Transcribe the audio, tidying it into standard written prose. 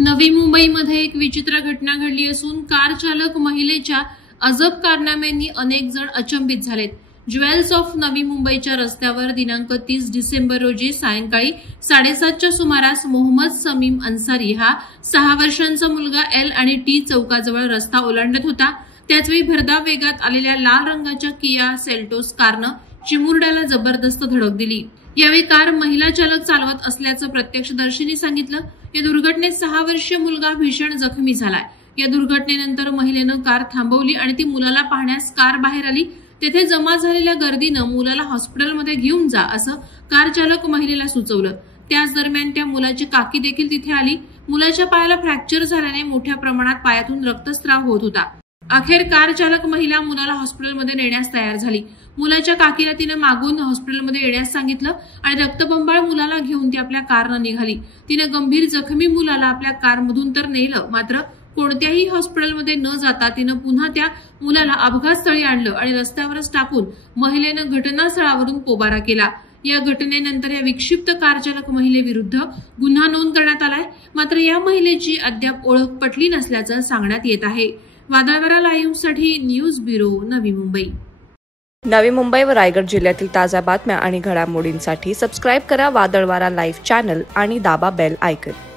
नवी मुंबईमध्ये एक विचित्र घटना घडली असून कार चालक महिलेच्या अजब कारनाम्यांनी अनेक जण अचंबित झालेत। ज्वेल्स ऑफ नवी मुंबईच्या रस्त्यावर दिनांक 30 डिसेंबर रोजी सायंकाळी 7:30च्या सुमारास मोहम्मद समीम अन्सारी हा 6 वर्षांचा मुलगा एल आणि टी चौकाजवळ रस्ता ओलांडत होता। त्याचवेळी भरधाव वेगात आलेल्या लाल रंगाच्या किया सेल्टोस कारनं चिमुरड्याला जबरदस्त धडक दिली। यावेळी कार महिला चालक चालवत असल्याचं प्रत्यक्षदर्शींनी सांगितलं। या दुर्घटनेत 6 वर्षीय मुलगा भीषण जखमी झालाय। या दुर्घटनेनंतर महिलेनं कार थांबवली आणि ती मुलाला पाहण्यास कार बाहेर आली। तेथे जमा झालेल्या गर्दीनं मुलाला हॉस्पिटलमध्ये घेऊन जा असं कार चालक महिलेला सुचवलं। त्याच दरम्यान त्या मुलाची काकी देखील तिथे आली। मुलाच्या पायाला फ्रॅक्चर झाल्याने मोठ्या प्रमाणात पायातून रक्तस्राव होत होता। अखेर कार चालक महिला मुलाला हॉस्पिटलमध्ये नेण्यास तयार झाली। मुलाच्या काकीला तिने मागून हॉस्पिटलमध्ये येण्यास सांगितलं आणि रक्तबंबाळ मुलाला घेऊन ती आपल्या कारनं निघाली। तिने गंभीर जखमी मुलाला आपल्या कारमधून तर नेलं, मात्र कोणत्याही हॉस्पिटलमध्ये न जाता तिने पुन्हा त्या मुलाला अपघातस्थळी आणलं आणि रस्त्यावरच टाकून महिलेनं घटनास्थळावरून पोबारा केला। या घटनेनंतर या विक्षिप्त कार चालक महिलेविरुद्ध गुन्हा नोंद करण्यात आलाय। मात्र या महिलेची अद्याप ओळख पटली नसल्याचं सांगण्यात येत आहे। वादळवारा लाईव्हसाठी न्यूज ब्युरो नवी मुंबई। नवी मुंबई व रायगड जिल्ह्यातील ताज्या बातम्या आणि घडामोडींसाठी सबस्क्राईब करा वादळवारा लाईव्ह चॅनल आणि दाबा बेल आयकॉन।